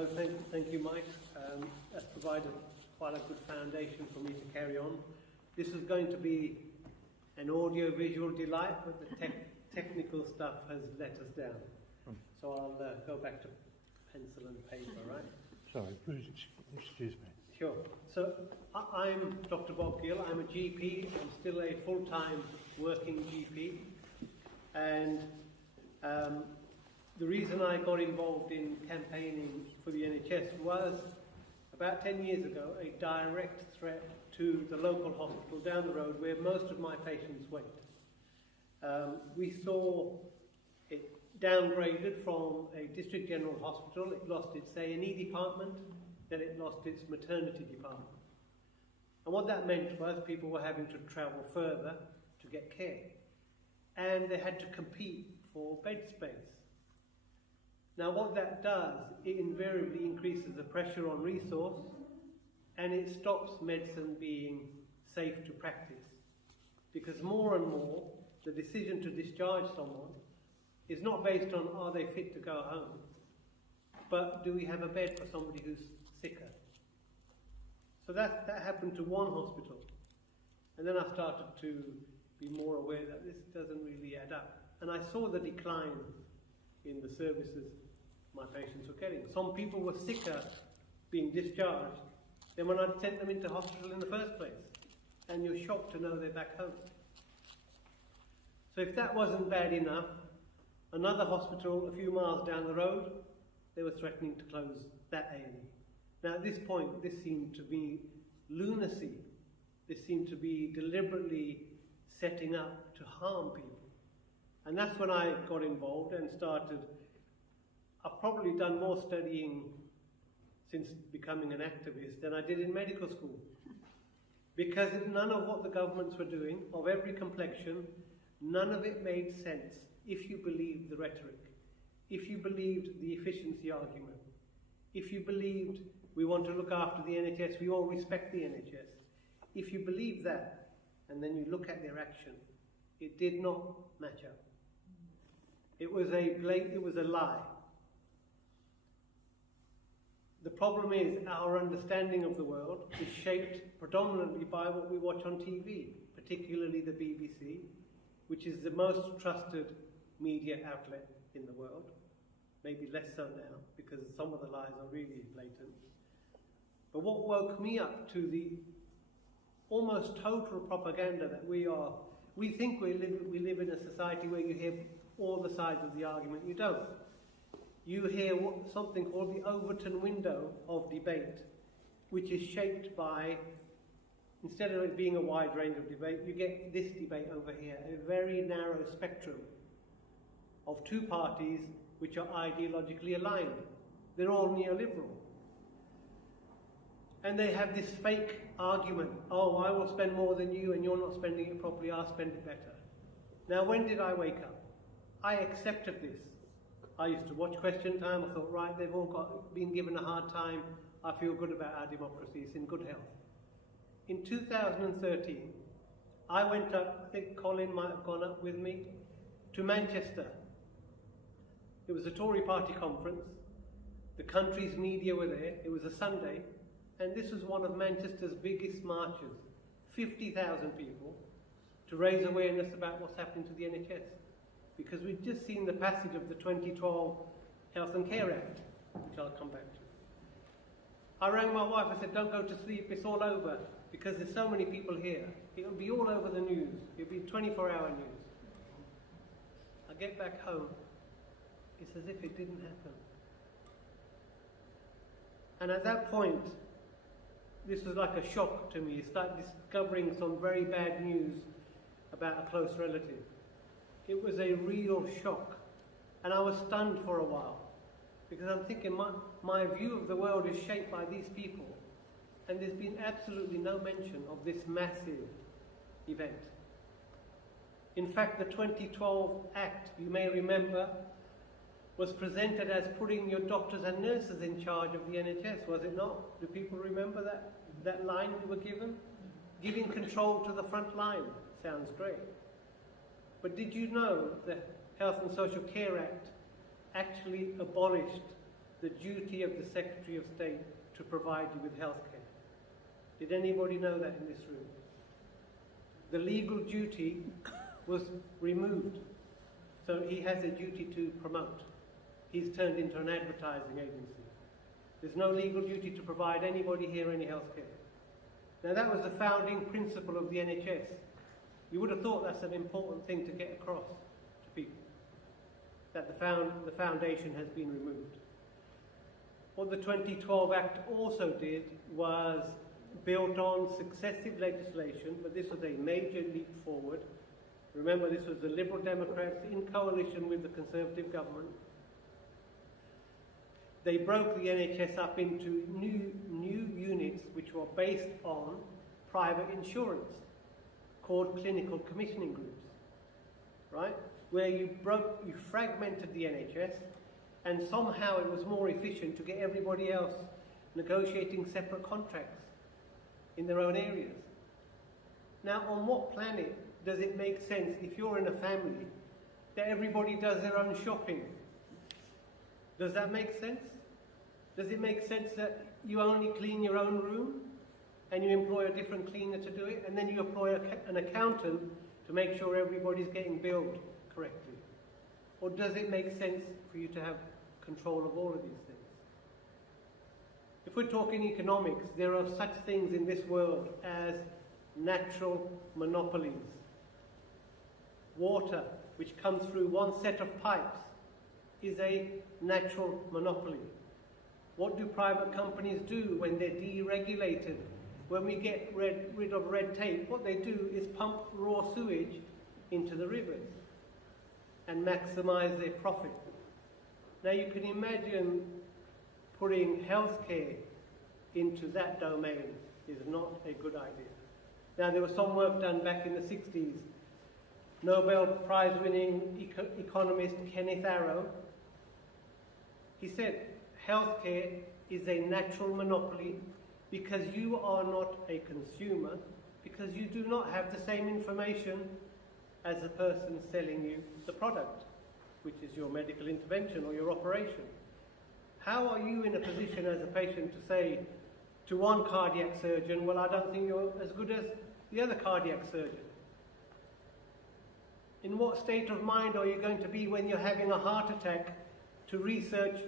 No, thank you, Mike. That's provided quite a good foundation for me to carry on. This is going to be an audio-visual delight, but the technical stuff has let us down. So I'll go back to pencil and paper, right? Sorry, please excuse me. Sure. So I'm Dr. Bob Gill. I'm a GP. I'm still a full-time working GP. And the reason I got involved in campaigning for the NHS was, about 10 years ago, a direct threat to the local hospital down the road where most of my patients went. We saw it downgraded from a district general hospital. It lost its A&E department, then it lost its maternity department. And what that meant was people were having to travel further to get care. And they had to compete for bed space. Now what that does, it invariably increases the pressure on resource, and it stops medicine being safe to practice. Because more and more, the decision to discharge someone is not based on are they fit to go home, but do we have a bed for somebody who's sicker? So that happened to one hospital. And then I started to be more aware that this doesn't really add up. And I saw the decline in the services my patients were getting. Some people were sicker being discharged than when I'd sent them into hospital in the first place. And you're shocked to know they're back home. So if that wasn't bad enough, another hospital a few miles down the road, they were threatening to close that A&E. Now at this point, this seemed to be lunacy. This seemed to be deliberately setting up to harm people. And that's when I got involved and started. I've probably done more studying since becoming an activist than I did in medical school. Because none of what the governments were doing, of every complexion, none of it made sense if you believed the rhetoric, if you believed the efficiency argument, if you believed we want to look after the NHS, we all respect the NHS. If you believe that, and then you look at their action, it did not match up. It was a lie. The problem is our understanding of the world is shaped predominantly by what we watch on TV, particularly the BBC, which is the most trusted media outlet in the world. Maybe less so now, because some of the lies are really blatant. But what woke me up to the almost total propaganda that we think we live in a society where you hear all the sides of the argument. You don't. You hear something called the Overton window of debate, which is shaped by, instead of it being a wide range of debate, you get this debate over here, a very narrow spectrum of two parties which are ideologically aligned. They're all neoliberal. And they have this fake argument, oh, I will spend more than you and you're not spending it properly, I'll spend it better. Now, when did I wake up? I accepted this. I used to watch Question Time. I thought, right, they've all been given a hard time. I feel good about our democracy. It's in good health. In 2013, I went up, I think Colin might have gone up with me, to Manchester. It was a Tory party conference. The country's media were there. It was a Sunday. And this was one of Manchester's biggest marches. 50,000 people to raise awareness about what's happening to the NHS. Because we'd just seen the passage of the 2012 Health and Care Act, which I'll come back to. I rang my wife, I said, don't go to sleep, it's all over, because there's so many people here. It'll be all over the news. It'll be 24-hour news. I get back home, it's as if it didn't happen. And at that point, this was like a shock to me. It's like discovering some very bad news about a close relative. It was a real shock. And I was stunned for a while. Because I'm thinking my view of the world is shaped by these people. And there's been absolutely no mention of this massive event. In fact, the 2012 Act, you may remember, was presented as putting your doctors and nurses in charge of the NHS, was it not? Do people remember that line we were given? Giving control to the front line. Sounds great. But did you know the Health and Social Care Act actually abolished the duty of the Secretary of State to provide you with health care. Did anybody know that in this room? The legal duty was removed. So he has a duty to promote. He's turned into an advertising agency. There's no legal duty to provide anybody here any health care. Now that was the founding principle of the NHS. You would have thought that's an important thing to get across to people, that the foundation has been removed. What the 2012 Act also did was built on successive legislation, but this was a major leap forward. Remember, this was the Liberal Democrats in coalition with the Conservative government. They broke the NHS up into new units which were based on private insurance, called clinical commissioning groups, right? Where you fragmented the NHS, and somehow it was more efficient to get everybody else negotiating separate contracts in their own areas. Now, on what planet does it make sense, if you're in a family, that everybody does their own shopping? Does that make sense? Does it make sense that you only clean your own room and you employ a different cleaner to do it, and then you employ an accountant to make sure everybody's getting billed correctly? Or does it make sense for you to have control of all of these things? If we're talking economics, there are such things in this world as natural monopolies. Water, which comes through one set of pipes, is a natural monopoly. What do private companies do when they're deregulated? When we get rid of red tape, what they do is pump raw sewage into the rivers and maximize their profit. Now you can imagine putting healthcare into that domain is not a good idea. Now there was some work done back in the 60s. Nobel Prize winning economist Kenneth Arrow, he said, healthcare is a natural monopoly because you are not a consumer, because you do not have the same information as the person selling you the product, which is your medical intervention or your operation. How are you in a position as a patient to say to one cardiac surgeon, well, I don't think you're as good as the other cardiac surgeon? In what state of mind are you going to be when you're having a heart attack to research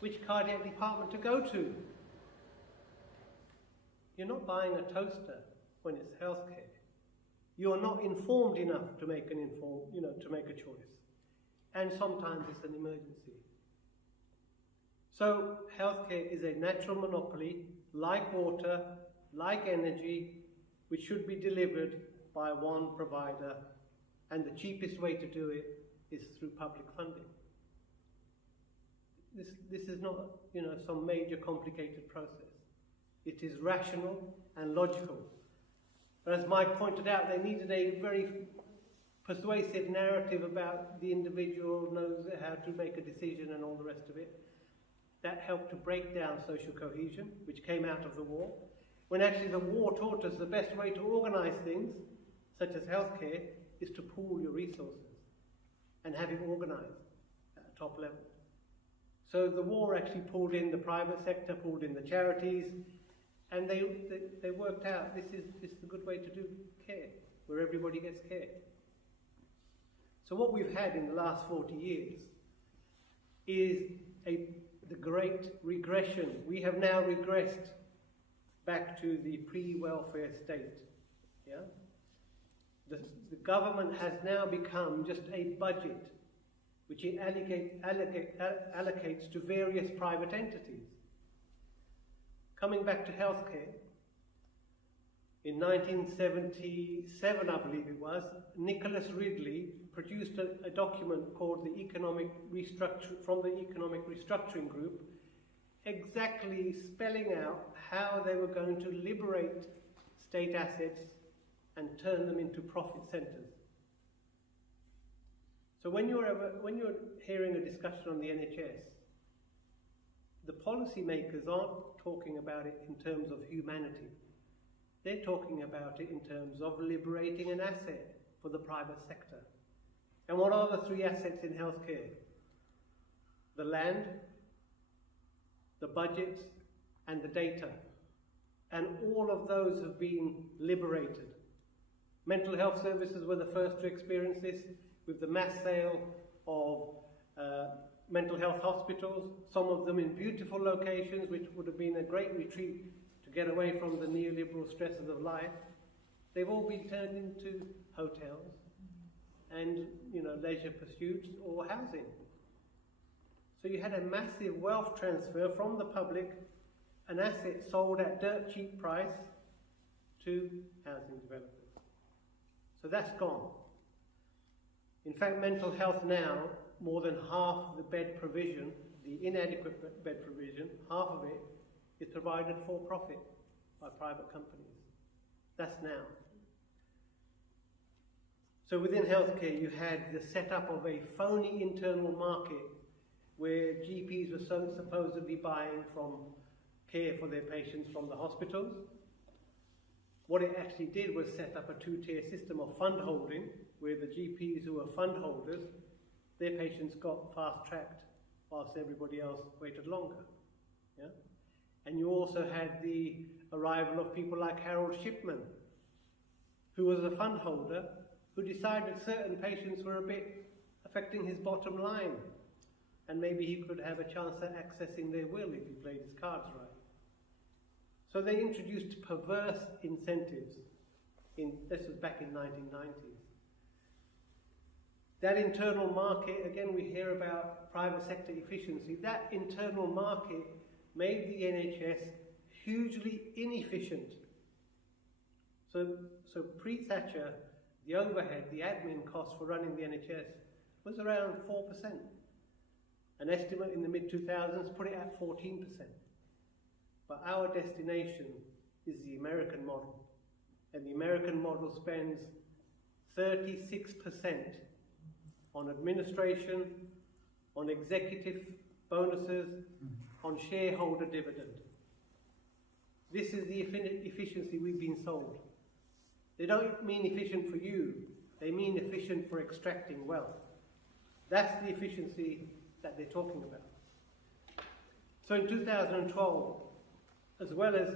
which cardiac department to go to? You're not buying a toaster when it's healthcare. You're not informed enough to make to make a choice. And sometimes it's an emergency. So healthcare is a natural monopoly, like water, like energy, which should be delivered by one provider, and the cheapest way to do it is through public funding. This is not, some major complicated process. It is rational and logical. But as Mike pointed out, they needed a very persuasive narrative about the individual knows how to make a decision and all the rest of it. That helped to break down social cohesion, which came out of the war. When actually the war taught us the best way to organise things, such as healthcare, is to pool your resources and have it organised at a top level. So the war actually pulled in the private sector, pulled in the charities, and they worked out this is the good way to do care, where everybody gets care. So what we've had in the last 40 years is the great regression. We have now regressed back to the pre-welfare state. Yeah? The government has now become just a budget which it allocates to various private entities. Coming back to healthcare, in 1977, I believe it was, Nicholas Ridley produced a document called the Economic Restructuring Group, exactly spelling out how they were going to liberate state assets and turn them into profit centres. So when you're hearing a discussion on the NHS, the policymakers aren't talking about it in terms of humanity. They're talking about it in terms of liberating an asset for the private sector. And what are the three assets in healthcare? The land, the budgets, and the data. And all of those have been liberated. Mental health services were the first to experience this with the mass sale of mental health hospitals, some of them in beautiful locations which would have been a great retreat to get away from the neoliberal stresses of life. They've all been turned into hotels and, leisure pursuits or housing. So you had a massive wealth transfer from the public, an asset sold at dirt cheap price to housing developers. So that's gone. In fact, mental health now, more than half the bed provision, the inadequate bed provision, half of it is provided for profit by private companies. That's now. So within healthcare, you had the setup of a phony internal market where GPs were so supposedly buying from care for their patients from the hospitals. What it actually did was set up a two-tier system of fund holding, where the GPs who were fund holders, their patients got fast-tracked whilst everybody else waited longer. Yeah? And you also had the arrival of people like Harold Shipman, who was a fund holder, who decided certain patients were a bit affecting his bottom line, and maybe he could have a chance at accessing their will if he played his cards right. So they introduced perverse incentives. This was back in 1990s. That internal market, again we hear about private sector efficiency, that internal market made the NHS hugely inefficient. So pre-Thatcher, the overhead, the admin cost for running the NHS was around 4%. An estimate in the mid-2000s put it at 14%. But our destination is the American model. And the American model spends 36% on administration, on executive bonuses, on shareholder dividend. This is the efficiency we've been sold. They don't mean efficient for you, they mean efficient for extracting wealth. That's the efficiency that they're talking about. So in 2012, as well as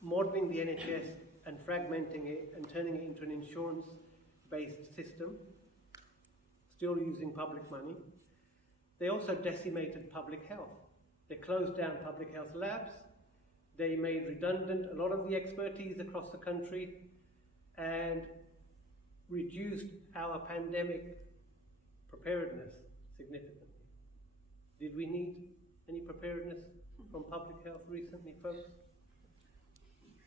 modelling the NHS and fragmenting it and turning it into an insurance-based system, still using public money, they also decimated public health. They closed down public health labs, they made redundant a lot of the expertise across the country, and reduced our pandemic preparedness significantly. Did we need any preparedness from public health recently, folks?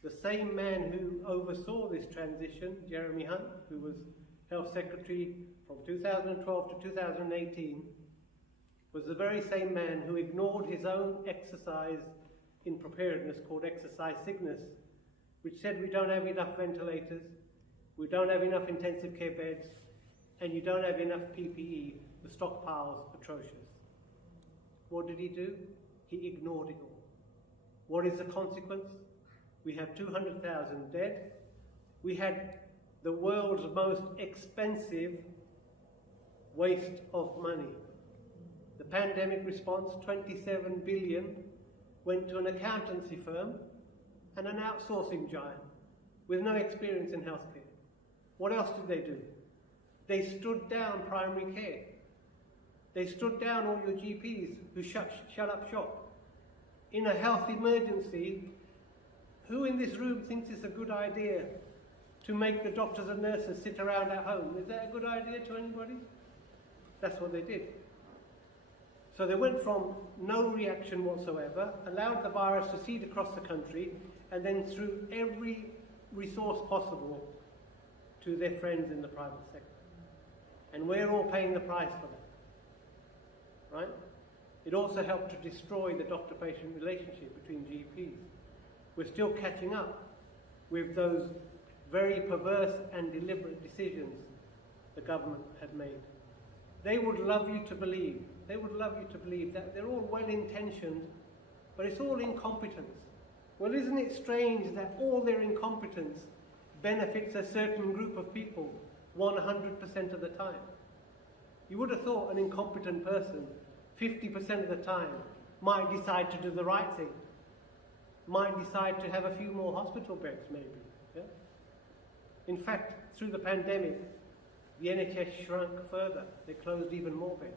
The same man who oversaw this transition, Jeremy Hunt, who was Health Secretary from 2012 to 2018, was the very same man who ignored his own exercise in preparedness called exercise sickness, which said we don't have enough ventilators, we don't have enough intensive care beds, and you don't have enough PPE, the stockpile's atrocious. What did he do? He ignored it all. What is the consequence? We have 200,000 dead. We had the world's most expensive waste of money. The pandemic response, 27 billion, went to an accountancy firm and an outsourcing giant with no experience in healthcare. What else did they do? They stood down primary care. They stood down all your GPs who shut up shop. In a health emergency, who in this room thinks it's a good idea to make the doctors and nurses sit around at home? Is that a good idea to anybody? That's what they did. So they went from no reaction whatsoever, allowed the virus to seed across the country, and then threw every resource possible to their friends in the private sector. And we're all paying the price for that, right? It also helped to destroy the doctor-patient relationship between GPs. We're still catching up with those very perverse and deliberate decisions the government had made. They would love you to believe that they're all well-intentioned, but it's all incompetence. Well, isn't it strange that all their incompetence benefits a certain group of people 100% of the time? You would have thought an incompetent person 50% of the time might decide to do the right thing, might decide to have a few more hospital beds maybe. Yeah? In fact, through the pandemic, the NHS shrunk further. They closed even more beds.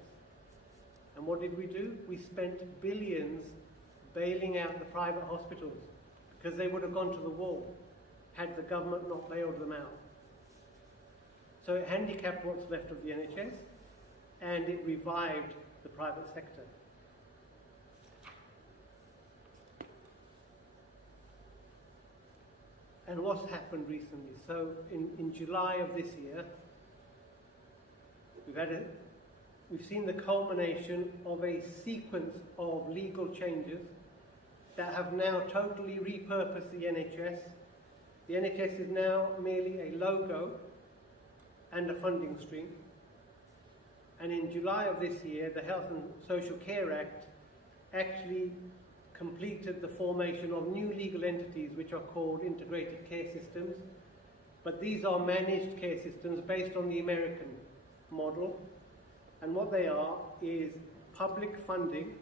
And what did we do? We spent billions bailing out the private hospitals because they would have gone to the wall had the government not bailed them out. So it handicapped what's left of the NHS and it revived the private sector. And what's happened recently? So in July of this year, we've seen the culmination of a sequence of legal changes that have now totally repurposed the NHS. The NHS is now merely a logo and a funding stream. And in July of this year, the Health and Social Care Act actually completed the formation of new legal entities which are called integrated care systems. But these are managed care systems based on the American model. And what they are is public funding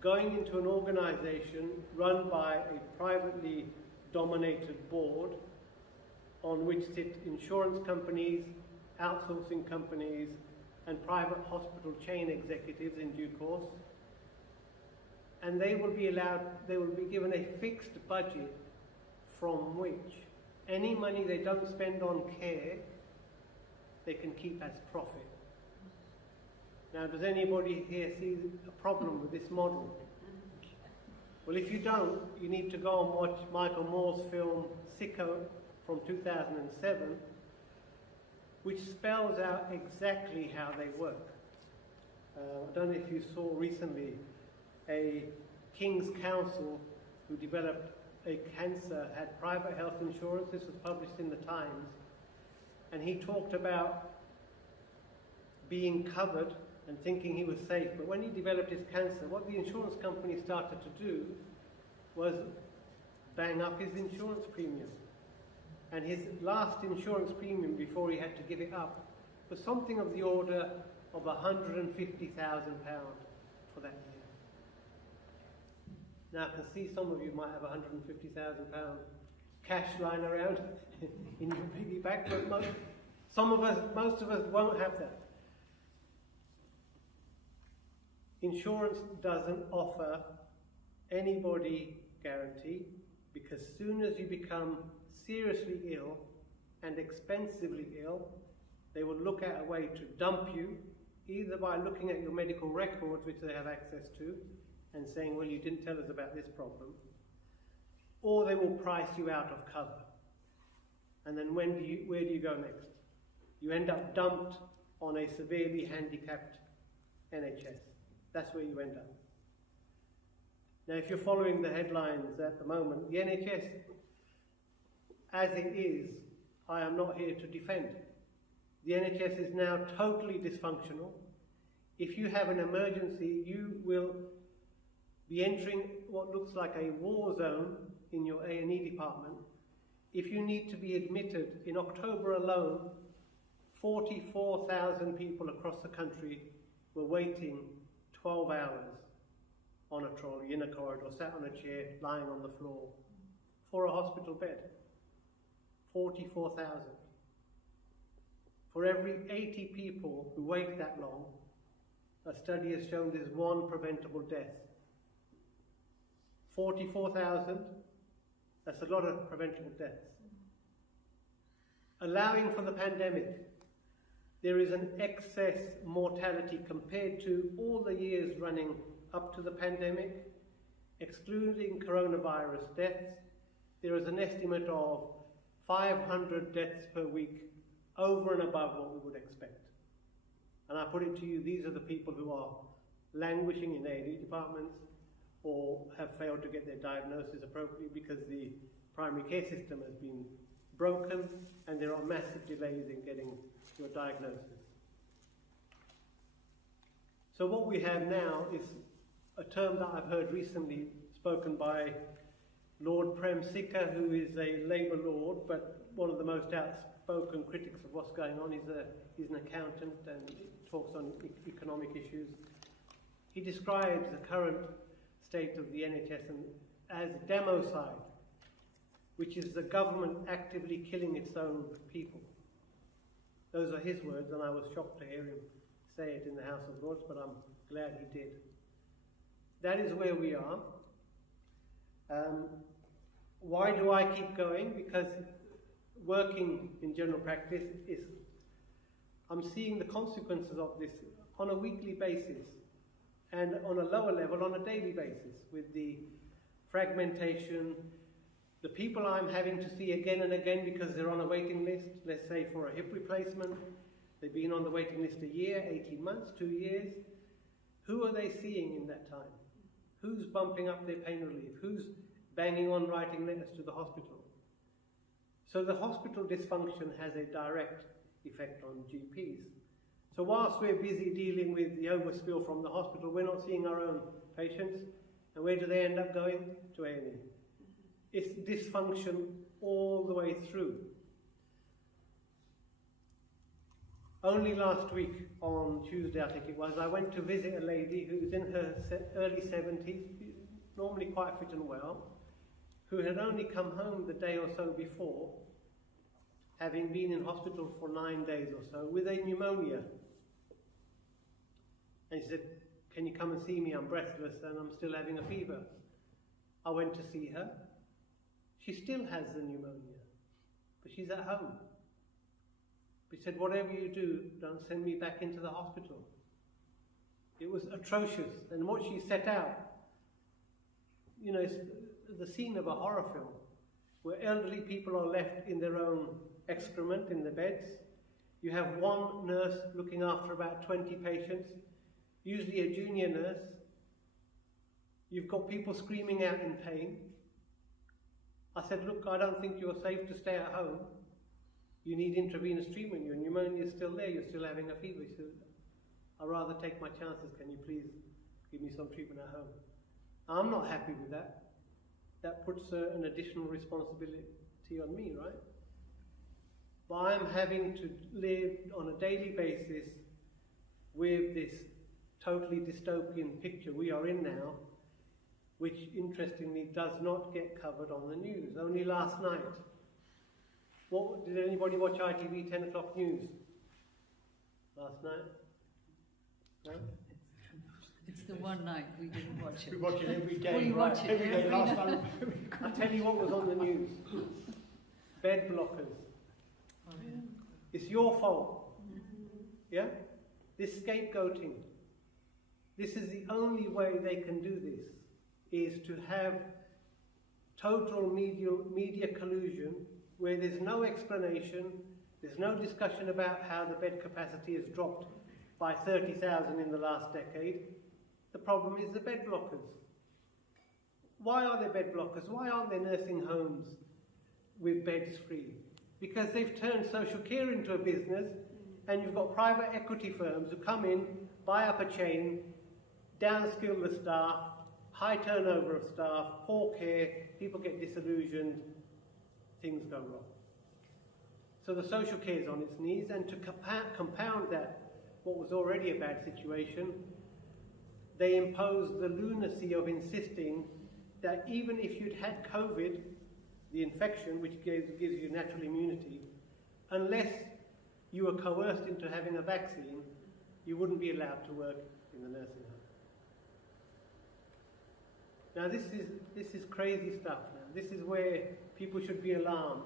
going into an organization run by a privately dominated board on which sit insurance companies, outsourcing companies, and private hospital chain executives in due course. And they will be given a fixed budget from which any money they don't spend on care, they can keep as profit. Now, does anybody here see a problem with this model? Well, if you don't, you need to go and watch Michael Moore's film Sicko from 2007, which spells out exactly how they work. I don't know if you saw recently a King's Counsel who developed a cancer, had private health insurance. This was published in the Times. And he talked about being covered and thinking he was safe. But when he developed his cancer, what the insurance company started to do was bang up his insurance premium. And his last insurance premium before he had to give it up was something of the order of £150,000 for that year. Now I can see some of you might have £150,000 cash lying around in your piggy bank, but most of us won't have that. Insurance doesn't offer anybody guarantee, because as soon as you become seriously ill and expensively ill, they will look at a way to dump you, either by looking at your medical records, which they have access to, and saying, well, you didn't tell us about this problem, or they will price you out of cover. And then where do you go next? You end up dumped on a severely handicapped NHS. That's where you end up. Now, if you're following the headlines at the moment, the NHS, as it is, I am not here to defend. The NHS is now totally dysfunctional. If you have an emergency, you will be entering what looks like a war zone in your A&E department. If you need to be admitted, in October alone, 44,000 people across the country were waiting 12 hours on a trolley, in a corridor, sat on a chair, lying on the floor, for a hospital bed. 44,000. For every 80 people who wait that long, a study has shown there's one preventable death. 44,000, that's a lot of preventable deaths. Allowing for the pandemic, there is an excess mortality compared to all the years running up to the pandemic, excluding coronavirus deaths. There is an estimate of 500 deaths per week, over and above what we would expect. And I put it to you, these are the people who are languishing in A&E departments or have failed to get their diagnosis appropriately because the primary care system has been broken and there are massive delays in getting your diagnosis. So what we have now is a term that I've heard recently spoken by Lord Prem Sikka, who is a Labour Lord, but one of the most outspoken critics of what's going on. He's an accountant and talks on economic issues. He describes the current state of the NHS and as democide, which is the government actively killing its own people. Those are his words, and I was shocked to hear him say it in the House of Lords, but I'm glad he did. That is where we are. Why do I keep going? Because working in general practice I'm seeing the consequences of this on a weekly basis and on a lower level on a daily basis, with the fragmentation, the people I'm having to see again and again because they're on a waiting list, let's say for a hip replacement. They've been on the waiting list a year, 18 months, 2 years. Who are they seeing in that time? Who's bumping up their pain relief? Who's banging on writing letters to the hospital? So the hospital dysfunction has a direct effect on GPs. So whilst we're busy dealing with the overspill from the hospital, we're not seeing our own patients. And where do they end up going? To A&E. It's dysfunction all the way through. Only last week, on Tuesday I think it was, I went to visit a lady who's in her early 70s, normally quite fit and well, who had only come home the day or so before, having been in hospital for 9 days or so, with a pneumonia. And she said, "Can you come and see me? I'm breathless and I'm still having a fever." I went to see her. She still has the pneumonia, but she's at home. We said, "Whatever you do, don't send me back into the hospital." It was atrocious. And what she set out, you know, it's the scene of a horror film, where elderly people are left in their own excrement in the beds. You have one nurse looking after about 20 patients, usually a junior nurse. You've got people screaming out in pain. I said, "Look, I don't think you're safe to stay at home. You need intravenous treatment. Your pneumonia is still there. You're still having a fever." She said, "I'd rather take my chances. Can you please give me some treatment at home?" I'm not happy with that. That puts an additional responsibility on me, right? But I'm having to live on a daily basis with this totally dystopian picture we are in now, which interestingly does not get covered on the news. Only last night. Did anybody watch ITV 10 o'clock news last night? No? It's the one night we didn't watch it. We watch it every day. We watch it every day. every Last night. night. I tell you what was on the news. Bed blockers. Oh, yeah. It's your fault. Yeah? This scapegoating. This is the only way they can do this, is to have total media collusion where there's no explanation, there's no discussion about how the bed capacity has dropped by 30,000 in the last decade. The problem is the bed blockers. Why are there bed blockers? Why aren't there nursing homes with beds free? Because they've turned social care into a business, and you've got private equity firms who come in, buy up a chain, downskill the staff, high turnover of staff, poor care, people get disillusioned, things go wrong. So the social care is on its knees, and to compound that, what was already a bad situation, they imposed the lunacy of insisting that even if you'd had COVID, the infection, which gives you natural immunity, unless you were coerced into having a vaccine, you wouldn't be allowed to work in the nursing home. Now this is crazy stuff now. This is where people should be alarmed,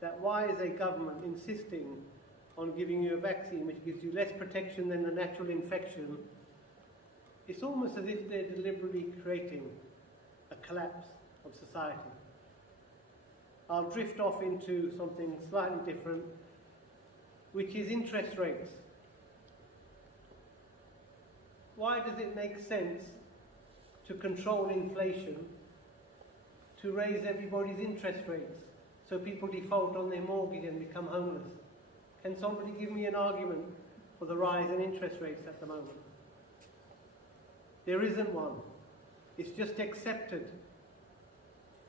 that why is a government insisting on giving you a vaccine which gives you less protection than the natural infection? It's almost as if they're deliberately creating a collapse of society. I'll drift off into something slightly different, which is interest rates. Why does it make sense to control inflation, to raise everybody's interest rates so people default on their mortgage and become homeless? Can somebody give me an argument for the rise in interest rates at the moment? There isn't one. It's just accepted.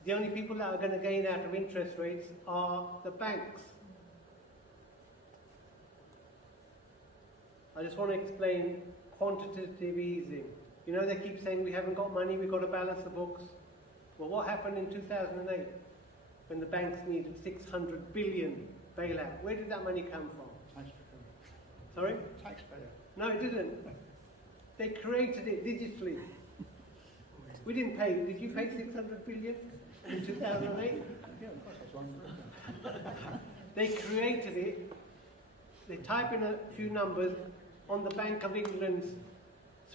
The only people that are going to gain out of interest rates are the banks. I just want to explain quantitative easing. You know, they keep saying we haven't got money, we've got to balance the books. Well, what happened in 2008 when the banks needed 600 billion bailout? Where did that money come from? Taxpayer. Sorry? Taxpayer. No, it didn't. They created it digitally. We didn't pay. Did you pay 600 billion in 2008? Yeah, of course, I was on. They created it. They type in a few numbers on the Bank of England's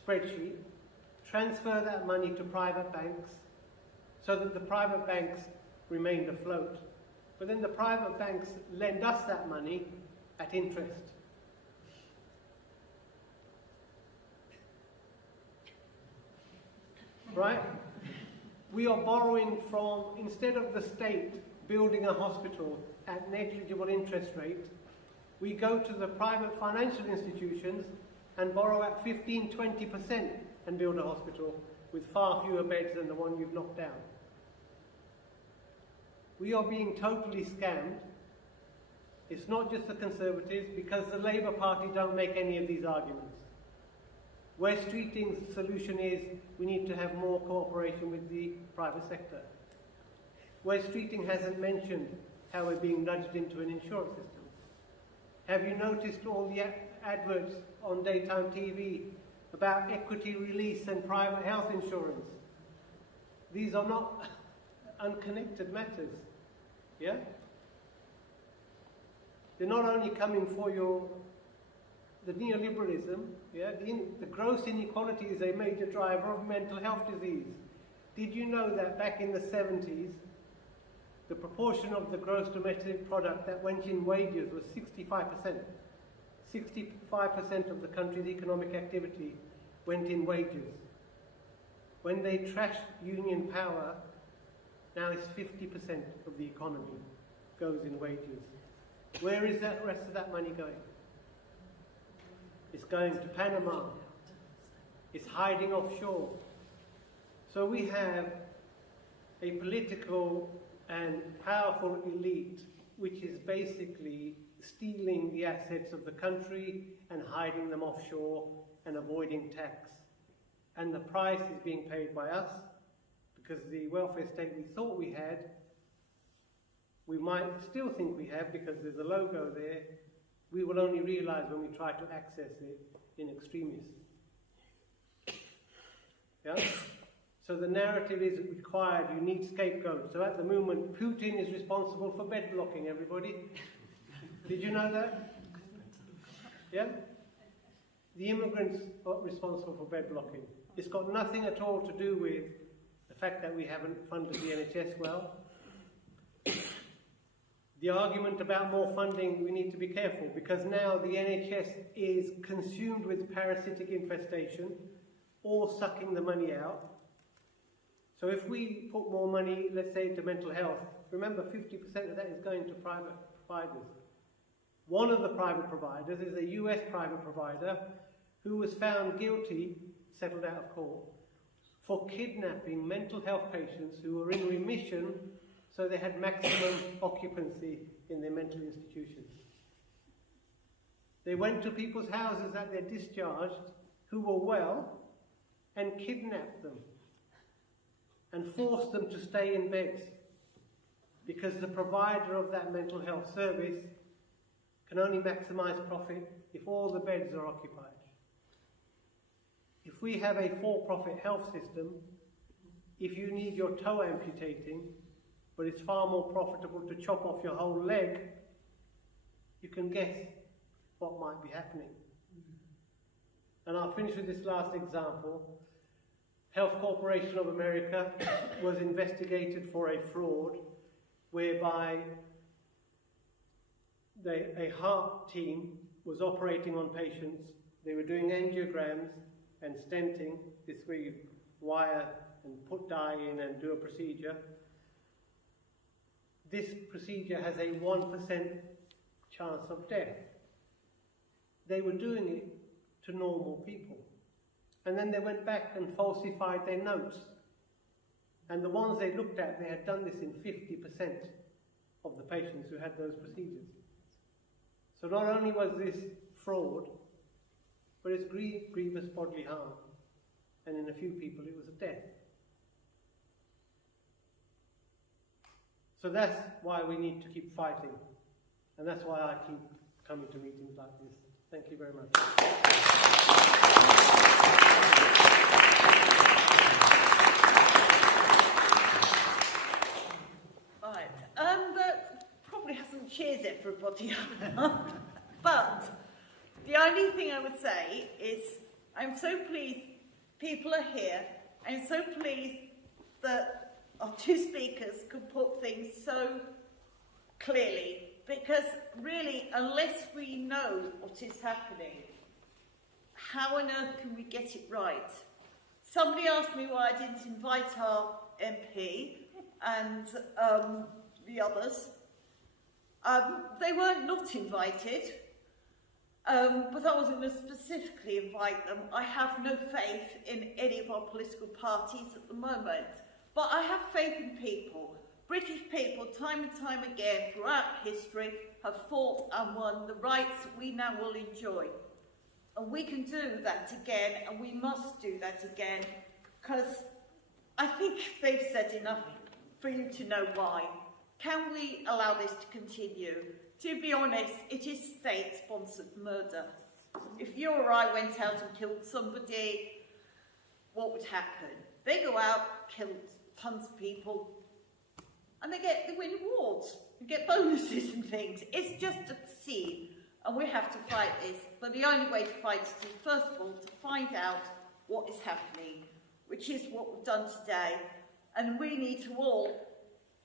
spreadsheet, transfer that money to private banks so that the private banks remained afloat. But then the private banks lend us that money at interest. Right? We are borrowing from, instead of the state building a hospital at negligible interest rate, we go to the private financial institutions and borrow at 15–20% and build a hospital with far fewer beds than the one you've knocked down. We are being totally scammed. It's not just the Conservatives, because the Labour Party don't make any of these arguments. West Streeting's solution is we need to have more cooperation with the private sector. West Streeting hasn't mentioned how we're being nudged into an insurance system. Have you noticed all the adverts on daytime TV about equity release and private health insurance? These are not unconnected matters. Yeah? They're not only coming for the neoliberalism, yeah? The gross inequality is a major driver of mental health disease. Did you know that back in the 70s, the proportion of the gross domestic product that went in wages was 65%. 65% of the country's economic activity went in wages. When they trashed union power, now it's 50% of the economy goes in wages. Where is that rest of that money going? It's going to Panama. It's hiding offshore. So we have a political and powerful elite which is basically stealing the assets of the country and hiding them offshore and avoiding tax. And the price is being paid by us, because the welfare state we thought we had, we might still think we have because there's a logo there, we will only realise when we try to access it in extremis. Yeah? So the narrative is required, you need scapegoats. So at the moment, Putin is responsible for bed blocking, everybody. Did you know that? Yeah? The immigrants are responsible for bed blocking. It's got nothing at all to do with the fact that we haven't funded the NHS well. The argument about more funding, we need to be careful, because now the NHS is consumed with parasitic infestation, all sucking the money out. So if we put more money, let's say, into mental health, remember 50% of that is going to private providers. One of the private providers is a US private provider who was found guilty, settled out of court, for kidnapping mental health patients who were in remission, so they had maximum occupancy in their mental institutions. They went to people's houses at their discharged who were well and kidnapped them and forced them to stay in beds, because the provider of that mental health service can only maximize profit if all the beds are occupied. If we have a for-profit health system, if you need your toe amputating, but it's far more profitable to chop off your whole leg, you can guess what might be happening. And I'll finish with this last example. Health Corporation of America was investigated for a fraud whereby a heart team was operating on patients. They were doing angiograms and stenting, this where you wire and put dye in and do a procedure. This procedure has a 1% chance of death. They were doing it to normal people. And then they went back and falsified their notes. And the ones they looked at, they had done this in 50% of the patients who had those procedures. So not only was this fraud, but it's grievous bodily harm and in a few people it was a death. So that's why we need to keep fighting, and that's why I keep coming to meetings like this. Thank you very much. Right, that probably hasn't cheered everybody up, but the only thing I would say is I'm so pleased people are here. I'm so pleased that our two speakers could put things so clearly, because really, unless we know what is happening, how on earth can we get it right? Somebody asked me why I didn't invite our MP and the others. They weren't not invited, but I wasn't going to specifically invite them. I have no faith in any of our political parties at the moment, but I have faith in people. British people, time and time again, throughout history, have fought and won the rights that we now will enjoy. And we can do that again, and we must do that again, because I think they've said enough for you to know why. Can we allow this to continue? To be honest, it is state-sponsored murder. If you or I went out and killed somebody, what would happen? They go out, kill tons of people, and they win awards, they get bonuses and things. It's just obscene, and we have to fight this. But the only way to fight it is, first of all, to find out what is happening, which is what we've done today. And we need to all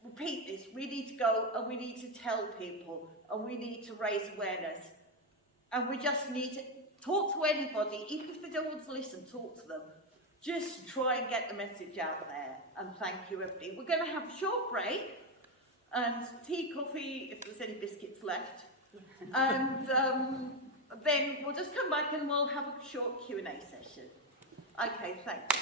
repeat this. We need to go and we need to tell people, and we need to raise awareness. And we just need to talk to anybody, even if they don't want to listen, talk to them. Just try and get the message out there. And thank you, everybody. We're going to have a short break and tea, coffee, if there's any biscuits left. And then we'll just come back and we'll have a short Q&A session. Okay, thanks.